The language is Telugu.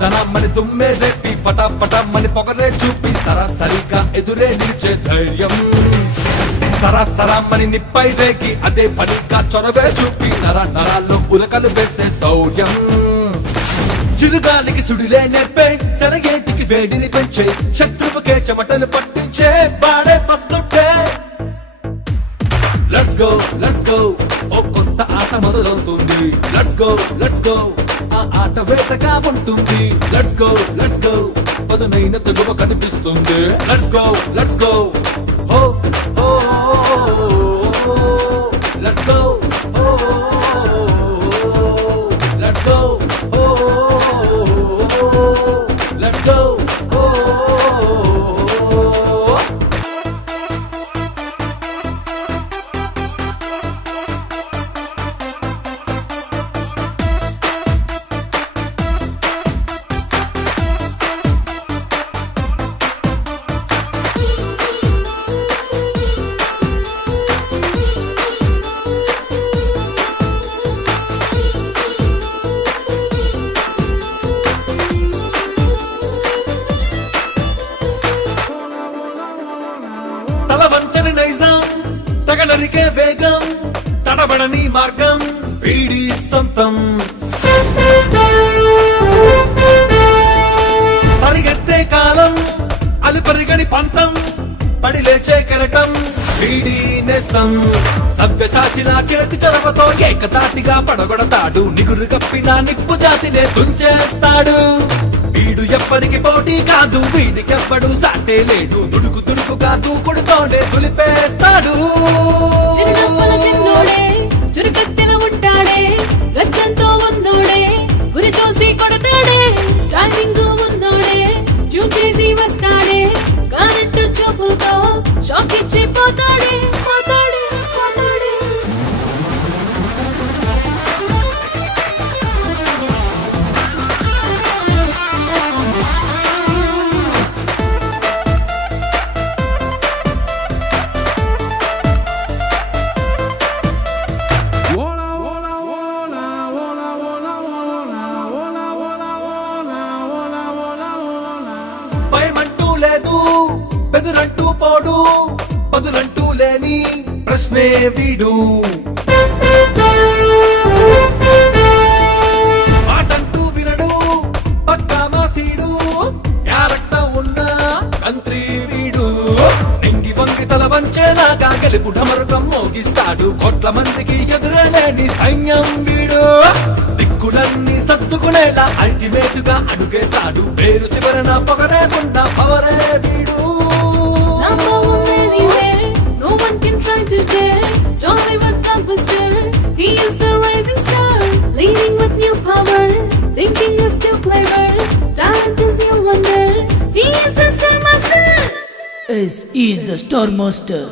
ధనమని దుమ్మే రేపి పటాపటమని పొగరే చూపి సరాసరిగా ఎదురే నిలిచే ధైర్యం సరాసరమని నిప్పై రేగి అదే పనిగా చొరవే చూపి నరాల్లో ఉరకలు వేసే శౌర్యం చిరుగాలికి సుడిలే నేర్పే సెలగేటికి వేడిని పెంచే శత్రువుకే చెమటలు పట్టించే బాడే పస్తుంటే లెట్స్ గో ఓ కొత్త ఆట మొదలవుతుంది లెట్స్ గో ఆ ఆట వేటగా ఉంటుంది లెట్స్ గో పదునైన తెగువ కనిపిస్తుంది లెట్స్ గో ఓ ఓ లెట్స్ గో ఓ లెట్స్ గో ఓ లెట్స్ గో తలవంచని నైజం తగలరికే వేగం తడబడని మార్గం వీడి సొంతం పరిగెత్తే కాలం అలుపరిగని పంతం పడి లేచే కెరటం వీడి నేస్తం సవ్యసాచిన చేతి చొరవతో ఏకతాటిగా పడగొడతాడు నిగురు కప్పిన నిప్పు జాతినే తుంచేస్తాడు వీడు ఎప్పటికి పోటీ కాదు వీడికెవ్వడు సాటే లేడు దుడుకుగా దూకుడుతోనే దులిపేస్తాడు చిరునవ్వుల చిన్నోడే చురుకత్తెన ఉంటాడే గచ్చంతో ఉన్నోడే గురి చూసి కొడతాడే టైమింగ్ ఉన్నోడే ట్యూన్ చేసి వస్తాడే కరెంటు చూపులతో షాక్ ఇచ్చి పోతాడే పోతాడే పోతాడే భయమంటూ లేదు బెదురంటూ పోడు పదులంటూ లేని ప్రశ్నే వీడు మాటంటూ వినడు పక్కా మాసీడు క్యారెక్టర్ ఉన్న కంత్రి వీడు ఎంగి వంగి తల వంచేలాగా గెలుపు ఢమరుకం మోగిస్తాడు కోట్ల మందికి ఎదురలేని సైన్యం వీడు దిక్కులన్నీ సర్దుకునేలా అల్టిమేట్ గా అడుగేస్తాడు పేరు చివరన పొగరే ఉన్న పవరే వీడు No one can try to dare Johnny with Blockbuster He is the rising star Leading with new power Thinking is still clever Talent is new wonder He is the Star Master Is the Star Master.